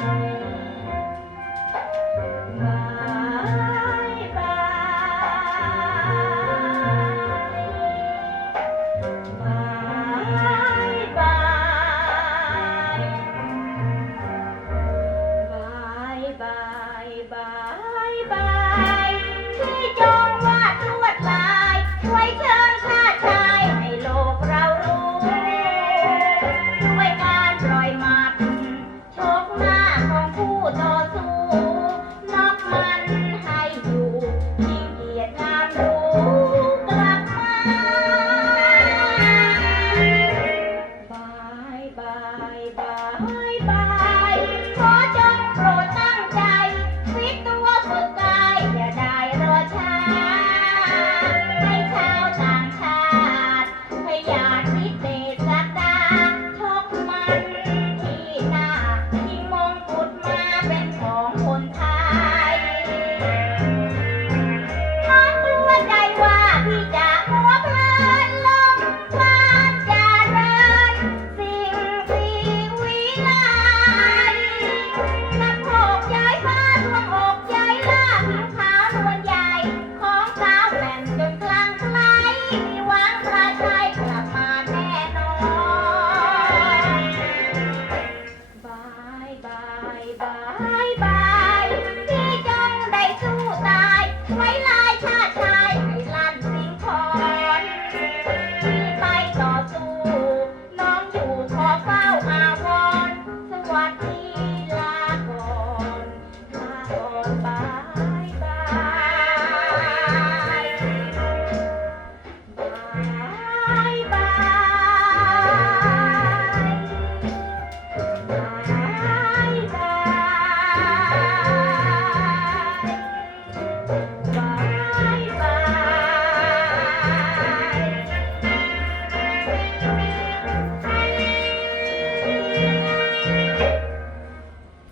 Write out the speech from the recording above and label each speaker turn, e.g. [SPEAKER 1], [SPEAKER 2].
[SPEAKER 1] thank you Yeah.